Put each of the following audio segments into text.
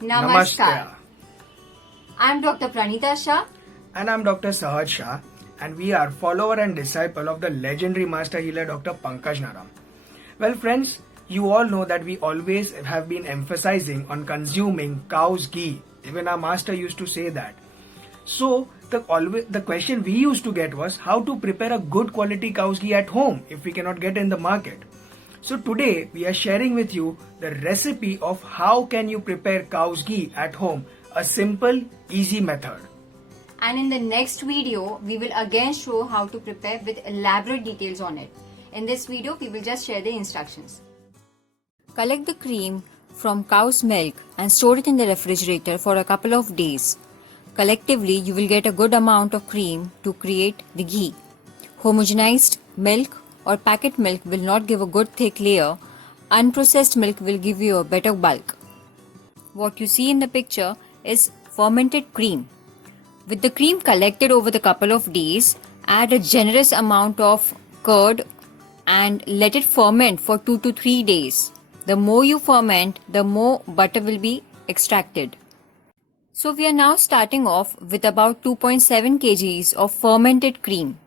Namaskar. I'm Dr. Pranita Shah. And I'm Dr. Sahaj Shah, and we are follower and disciple of the legendary master healer Dr. Pankaj Naram. Well, friends, you all know that we always have been emphasizing on consuming cow's ghee. Even our master used to say that. So the question we used to get was how to prepare a good quality cow's ghee at home if we cannot get in the market. So today we are sharing with you the recipe of how can you prepare cow's ghee at home, a simple, easy method. And in the next video, we will again show how to prepare with elaborate details on it. In this video, we will just share the instructions. Collect the cream from cow's milk and store it in the refrigerator for a couple of days. Collectively, you will get a good amount of cream to create the ghee. Homogenized milk or packet milk will not give a good thick layer. Unprocessed milk will give you a better bulk. What you see in the picture is fermented cream. With the cream collected over the couple of days, add a generous amount of curd and let it ferment for 2 to 3 days. The more you ferment, the more butter will be extracted. So we are now starting off with about 2.7 kgs of fermented cream.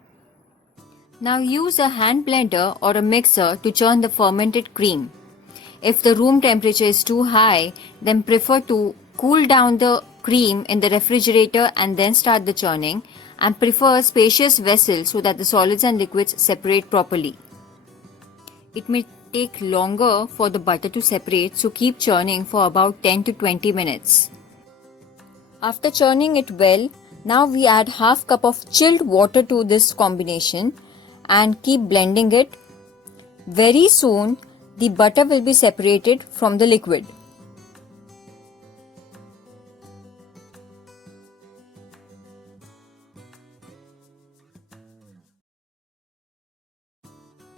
Now use a hand blender or a mixer to churn the fermented cream. If the room temperature is too high, then prefer to cool down the cream in the refrigerator and then start the churning, and prefer a spacious vessel so that the solids and liquids separate properly. It may take longer for the butter to separate, so keep churning for about 10 to 20 minutes. After churning it well, now we add half cup of chilled water to this combination and keep blending it. Very soon, the butter will be separated from the liquid.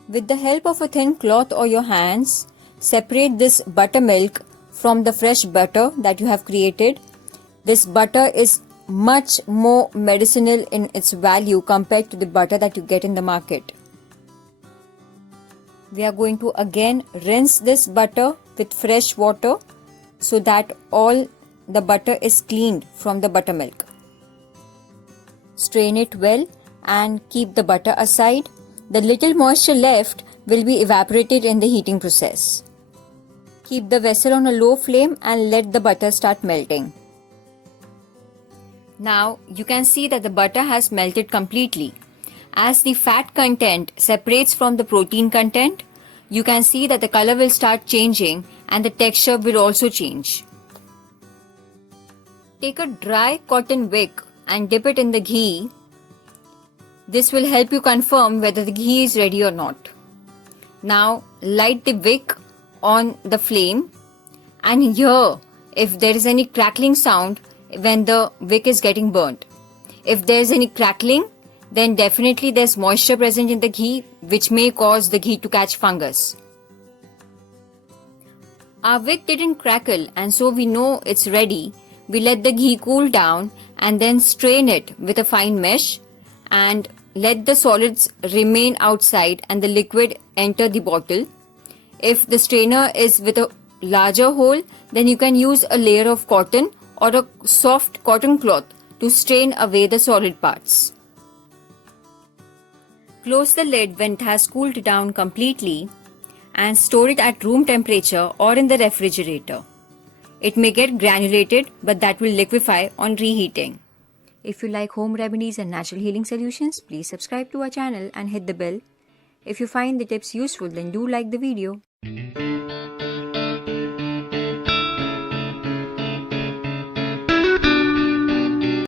With the help of a thin cloth or your hands, separate this buttermilk from the fresh butter that you have created. This butter is much more medicinal in its value compared to the butter that you get in the market. We are going to again rinse this butter with fresh water so that all the butter is cleaned from the buttermilk. Strain it well and keep the butter aside. The little moisture left will be evaporated in the heating process. Keep the vessel on a low flame and let the butter start melting. Now you can see that the butter has melted completely. As the fat content separates from the protein content, you can see that the color will start changing and the texture will also change. Take a dry cotton wick and dip it in the ghee. This will help you confirm whether the ghee is ready or not. Now light the wick on the flame and hear if there is any crackling sound when the wick is getting burnt. If there is any crackling, then definitely there's moisture present in the ghee which may cause the ghee to catch fungus. Our wick didn't crackle and so we know it's ready. We let the ghee cool down and then strain it with a fine mesh and let the solids remain outside and the liquid enter the bottle. If the strainer is with a larger hole, then you can use a layer of cotton or a soft cotton cloth to strain away the solid parts. Close the lid when it has cooled down completely and store it at room temperature or in the refrigerator. It may get granulated, but that will liquefy on reheating. If you like home remedies and natural healing solutions, please subscribe to our channel and hit the bell. If you find the tips useful, then do like the video.